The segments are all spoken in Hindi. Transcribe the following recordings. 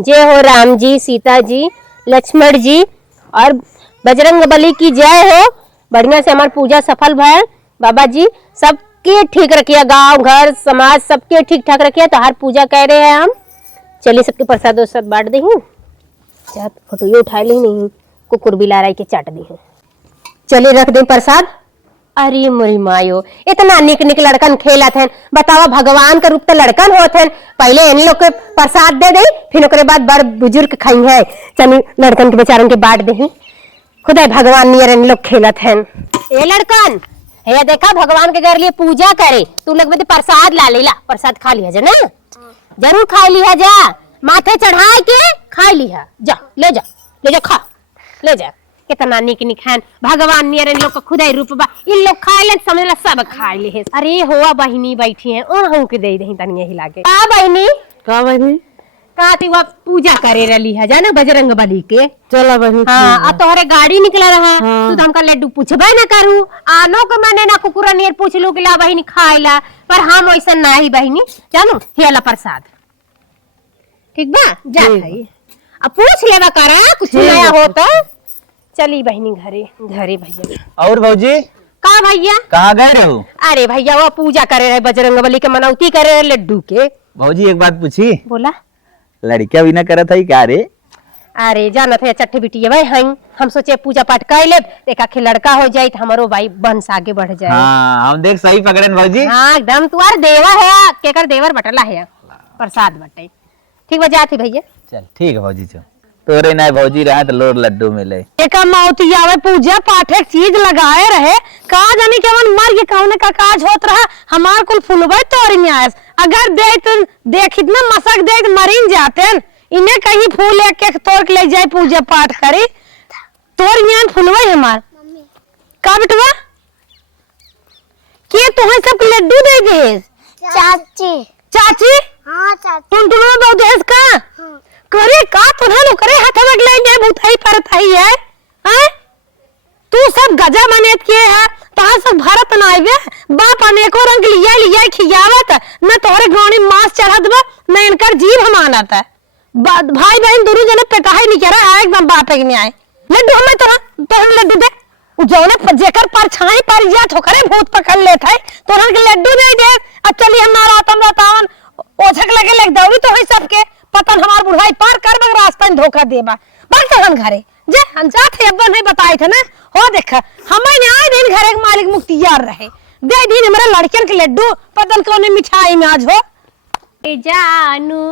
जय हो राम जी, सीता जी, लक्ष्मण जी और बजरंग बली की जय हो। बढ़िया से हमारी पूजा सफल भय। बाबा जी सबके ठीक रखिए, गांव घर समाज सबके ठीक ठाक रखिए। तो हर पूजा कह रहे हैं हम। चलिए सबके प्रसाद वरसाद बांट दी हूँ। फोटो उठा ली नहीं, कुकुर बिलाराई के चाट दी है। चलिए रख दे प्रसाद। अरे मोरी मायो, इतना निक निक लड़कन खेलत हैं। बतावा भगवान का रूप तो लड़कन होत हैं। पहले इन लोग के प्रसाद दे दे, फिर ओकरे बाद बड़ बुजुर्ग खाई है। चली लड़कन के बेचारन के बांट दे। खुदा भगवान नियर इन लोग खेलत हैं। ए लड़कन, हे देखा भगवान के घर लिए पूजा करे, तू लोग में प्रसाद ला लेला। प्रसाद खा लिया जा ना, जरूर खा लिया जा। माथे चढ़ाए के खा लिया जा, ले जा ले जा, खा ले जा। कितना निक निक है भगवान नियर इन लोग का खुदाई रूप बा। इन लोग खाए ले समझ ला सब खा ले है। अरे होआ बहिनी बैठी है, ओहू के दे दही तनी यही लागे। का बहिनी का ती वो पूजा करे रली है जाना बजरंग बली के। चला बहिनी। हां आ तोहरे गाड़ी निकला रहा। तू तो हमका लड्डू पूछबे ना करू। आनो के मैंने ना कुकुरा नियर पूछ लो कि ला बहिनी खाएला, पर हम वैसा ना ही बहिनी जानो हेला प्रसाद। ठीक बा जा भाई, अब पूछ लेवा करा कुछ नया हो तो। चली बहनी घरे घरे भैया। और भौजी का भैया कहाँ गए रहो? अरे भैया वो पूजा करे रहे, बजरंग बली के मनौती करे रहे लड्डू के। भौजी एक बात पूछी। बोला। लड़किया भी ना करा था क्या रे? अरे जाना था चट्टे बिटिया भाई हैं। हम सोचे पूजा पाठ कर ले, एक आखिर लड़का हो जाये तो हमारो भाई वंश आगे बढ़ जाए। हाँ, हम देख सही पकड़न भौजी। हाँ एकदम तुआर देवा है, केकर देवर बटला है प्रसाद बटे। ठीक बा जाती भैया। चल ठीक है भौजी, चल तोरे ना भौजी रहे तो लोर लड्डू मिले। एक मौती आवे पूजा पाठ एक चीज लगाए रहे, का जानी केवन मर के कौन का काज होत रहा। हमार कुल फुलबे तोड़ में आयस, अगर दे तो देख इतना मसक दे तो मरीन जाते। इन्हें कहीं फूल एक एक तोड़ के ले जाए पूजा पाठ करी, तोड़ में फुलबे हमार का बिटवा के तुम्हें सब लड्डू दे दे। चाची चाची हाँ चाची तुम बहु देश का करे का तुन्हा लो करे हाथ में ले दे भूताई परताई है। हैं तू सब गजा मनेत के है, तहां सब भारत ना आवे। बाप अनेको रंग लिया लिया खियावत न तोरे गाणी मांस चढ़त बा न इनकर जीव मानत है। भाई बहन दोनों जने पेटाई नहीं करे है एकदम बाप के नहीं आए। लड्डू हमें तोरा लड्डू दे जौने जेकर परछाई पर जा ठोकरे भूत पकड़ लेत है, तोरा के लड्डू दे दे। अब चली हम नारातन रातावन ओछक लगे लग दौड़ी तो है सबके पतन हमार बुढ़ाई पार कर बग रास्ता में धोखा देबा। बस हम घरे जे हम जाते अब नहीं बताए थे ना। हो देख हमें ने आए दिन घरे के मालिक मुख्तियार रहे, दे दिन हमारा लड़कियन के लड्डू पतन कौन मिठाई में आज हो। जानू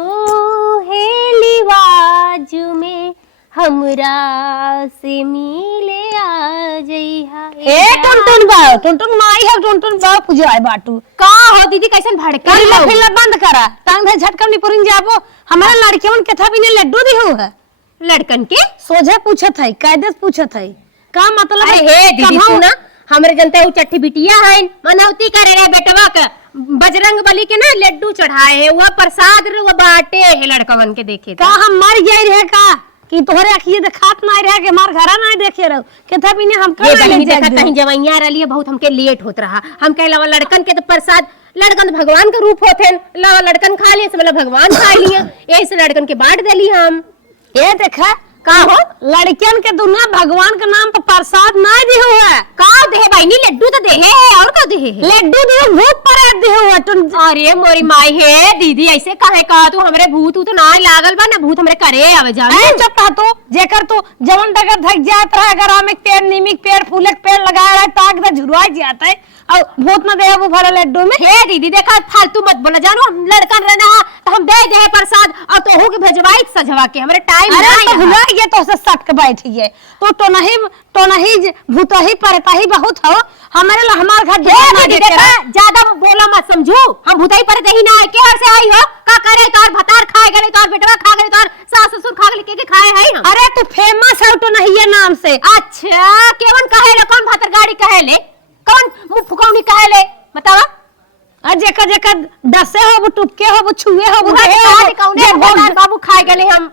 हेली बाजू में हमरा से मिले आ जइहा। ए टुनटुन माई है टुनटुन बा पूजा बाटू का हो दीदी कैसन भड़का फिल्ला फिल्ला बंद करा टांग दे झटकन नहीं पुरिन जाबो। हमारा लड़कियन के था भी ने लड्डू दी हो है। लड़कन के सोझे पूछत है, कायदे पूछत है का मतलब है। हे दीदी सुना, हमरे जनता उ चट्टी बिटिया है मनौती करे रे बेटवा के बजरंग बली के ना लड्डू चढ़ाए है, वो प्रसाद रे वो बाटे है लड़कवन के। देखे का हम मर गए रहे का कि तोहरे अखिए देखात ना रहे के मार घरा ना देखे रहो केथा भी ने हम का नहीं देखा कहीं जवैया रही है। बहुत हमके लेट होत रहा। हम कह लवा लड़कन के तो प्रसाद, लड़कन तो भगवान का रूप होते लवा लड़कन खा लिए सब भगवान खा लिए, ऐसे लड़कन के बांट देली हम। ये देखा का हो लड़कियन के दुनिया भगवान के नाम पर प्रसाद ना दी हुआ है। का दे भाई नी लड्डू तो दे है और का दे है लड्डू दी भूत पर दी हुआ तुम। अरे मोरी माई है दीदी ऐसे काहे का तू हमरे भूत तो ना लागल बा ना भूत हमरे करे आवे जाने। चुप रह तू जेकर तू जवन डगर धक जात रहा। अगर आमिक पेड़ नीमिक पेड़ फूलक पेड़ लगाया रहा ताक दे झुरवाई जाता है और भूत न दे वो भरे लड्डू में। हे दीदी देखा फालतू मत बोला, जानो हम लड़कन रहना तो हम दे दे प्रसाद और तो हो के भेजवाई सजवा के हमरे टाइम ना है। भुला ये तो से सट के बैठी है तो नहीं भूता ही परता ही बहुत हो हमारे हमार घर ना देखा ज्यादा बोला मत समझू। हम भूताई परते ही ना है के से आई हो का करे तोर भतार खाए गले तोर बेटवा खा गले तोर सास ससुर खा गले के खाए है हम। अरे तू फेमस है तो नहीं है नाम से। अच्छा केवन कहे ले कौन भतर गाड़ी कहे ले कौन मुंह फुकौनी कहे ले बतावा। जेकर जेकर दसे हो वो टुपके हो वो छुए हो वो बाबू खाए गले हम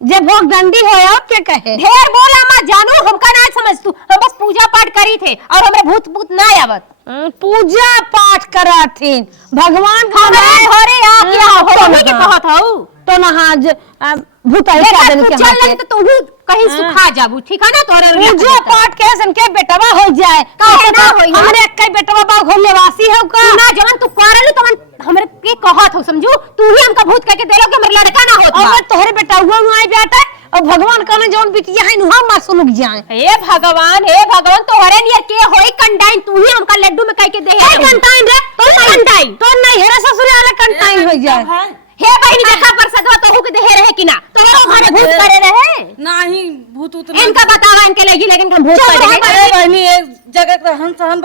जे भोग दंडी हो अब क्या कहे। ढेर बोला मत जानू हमका ना समझ तू। हम बस पूजा पाठ करी थे और हमें भूत भूत ना आवत। पूजा पाठ करा थी भगवान हमारे घरे आ क्या हो के कहत हऊ तो नहाज भूताई देखा का देन तू के चल हाथे लगी तो तू कहीं सुखा जाबू ठीक है ना तोरे पूजा पाठ के सन के बेटवा हो जाए काहे ना होई हो? हमरे कई बेटवा बा घर लेवासी है का तू ना जवन तू करलू तो हमरे के कहत हो समझू तू ही हमका भूत कह के देलो कि हमर लड़का ना होत और तोहरे बेटा हुआ आई बेटा और भगवान कहने जौन बिटिया है नु हम सुनुक जाए हे भगवान तोहरे नियर के होई कंडाइन तू ही हमका लड्डू में कह के दे ए कंटाइन रे तो कंडाइन तो नहीं हेरे ससुर वाला कंटाइन हो जाए हे बहिनी देखा पर सदवा तो के दे रहे कि ना तोरो घरे भूत करे रहे नहीं भूत उतना इनका बतावा इनके लगी लेकिन हम भूत करे रहे अरे बहनी एक जगह रहन सहन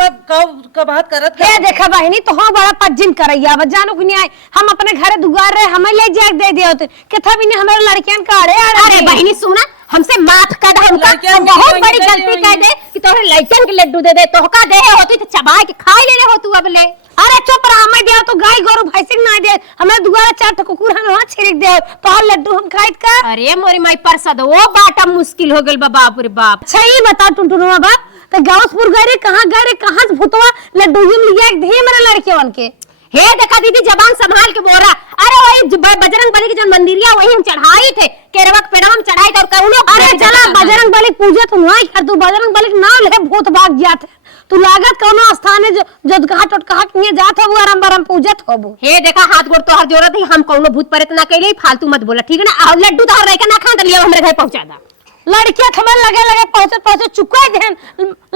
का बात करत हे देखा बहनी तो हम बड़ा पज्जिन करैया बा जानो कि नहीं हम अपने घरे दुगार रहे हमें ले जाके दे दियो तो केथा भी नहीं हमारे लड़कियन का अरे बहिनी सुना हमसे माफ कर दे हमका लड़कियां हम भी बहुत वही बड़ी करी गलती वही। कर दे कि तोरे लड़कन के लड्डू दे दे तोहका दे होती तो चबा के खा ले हो तू अब ले अरे चुप रहा हमें दे तो गाय गोरु भैंसी ना दे हमें दुगारा चार ठो कुकुर हम वहां छिड़क दे तो लड्डू हम खाइत का अरे मोरी माई परसद वो बाटा मुश्किल हो गेल बाप रे बाप अच्छा ये बता टुनटुनवा बाप तो गांवसपुर गए रे कहां से भूतवा लड्डू ही लिया एक धे मेरे लड़के बन के हे देखा दीदी जबान संभाल के बोल रहा अरे वही बजरंग बली के जो मंदिरिया वही हम चढ़ाई थे केरवा के पेड़वा में चढ़ाई थे और कहूनो अरे चला बजरंग बली पूजा तू नहीं कर तू बजरंग बली के नाम ले भूत भाग जात तू लागत कोनो स्थान जो जदकहा टटकहा के जात हो आराम बरम पूजत होबो हे देखा हाथ गोड़ तो हर जोरत है हम कौनो भूत प्रेत ना कइले फालतू मत बोला ठीक है ना और लड्डू तो हर रह के ना खा दलिया हमरे घर पहुंचा दा लड़किया थमन लगे पहुंचे चुका देन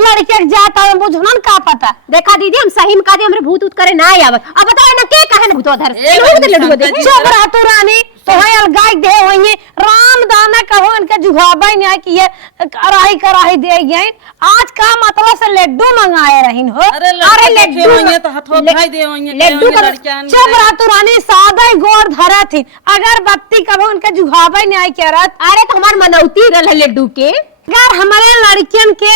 लड़किया जाता है बुझनन का पता देखा दीदी हम सही में कह दे हमरे भूत उत करे ना आवे अब बताए ना के कहे ना भूत उधर लड्डू दे चुप रह तू रानी तो है अलगाई दे होइए राम दाना कहो इनके जुगाबा नहीं कि ये कराही दे गए आज का मतलब से लड्डू मंगाए रहिन हो अरे लड्डू होइए तो हथवा भाई दे होइए लड्डू का चुप रह तू रानी सादा गोड़ धरा थी अगर बत्ती कहो इनके जुगाबा नहीं करत अरे तो हमार मनौती रहल लड्डू के अगर हमारे लड़कियन के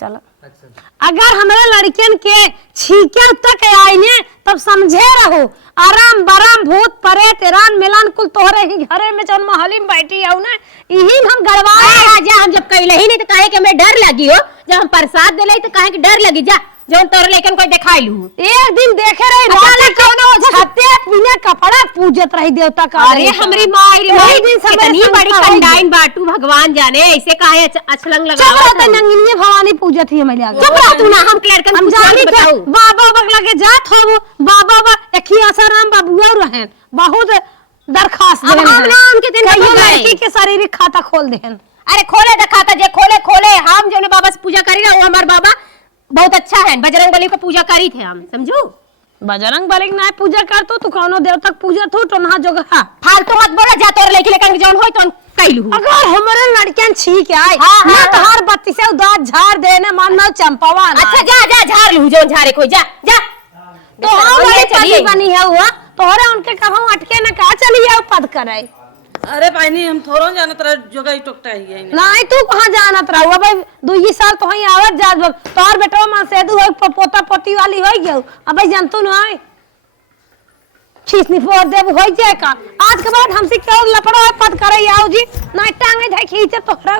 चलो अगर हमारे लड़कियन के छीके तक आईने तब समझे रहो आराम बराम भूत प्रेत रान मिलान कुल तोहरे ही घरे में चल महली में बैठी आऊ ना यही हम गड़वाए जा हम जब कइले ही नहीं तो काहे के हमें डर लगी हो जब हम प्रसाद देले तो काहे के डर लगी जा जौन तोर लेकिन कोई दिखाइलू एक दिन देखे रही रात कौनो छते बिना कपड़ा पूजत रही देवता का अरे हमरी माई वही दिन समय इतनी बड़ी कंडाइन बाटू भगवान जाने ऐसे काहे अछलंग लगा चुप रह नंगिनी भवानी पूजत ही हमें लगा चुप रह तू ना हम लड़कन हम जानी थे बताऊ बाबा बग लगे जात हो बाबा एखी आसाराम बाबूआ रहन बहुत दरखास्त अब हम ना उनके दिन कहियो कहियो गए। लड़की के शारीरिक खाता खोल देहन अरे खोले दिखाता जे खोले हम जो बाबा से पूजा करी ना वो हमार बाबा बहुत अच्छा है बजरंग बली को पूजा करी थे हम समझू बजरंग बली के ना पूजा करतो तू कौनो देवता के पूजा तो टोना जोगहा फालतू मत बोला जा तोर लेके लेकिन जौन होई तो कइलू अगर हमारे लड़कियां छीक आए हाँ, ना हाँ, तहार बत्ती से दांत झाड़ देने मानना चंपावा ना अच्छा जा झाड़ लू जौन झाड़े कोई जा तो हम बड़ी चली बनी है हुआ तोहरे उनके कहूं अटके ना का चली जाओ पद करे अरे बहनी हम थोड़ा जाना तरह जगह टोकता ही नहीं तू कहां जानत रहुआ भाई 2 साल तो ही आवत जात बब तोहर बेटवा मां सेदू हो पोता पोती वाली हो गयो अब भाई जानतो न आए खींचनी फोड़ देब हो जाए का आज के बाद हमसे क्यों लपड़ा पद करे आओ जी ना टांगे धै खींचे तोहरा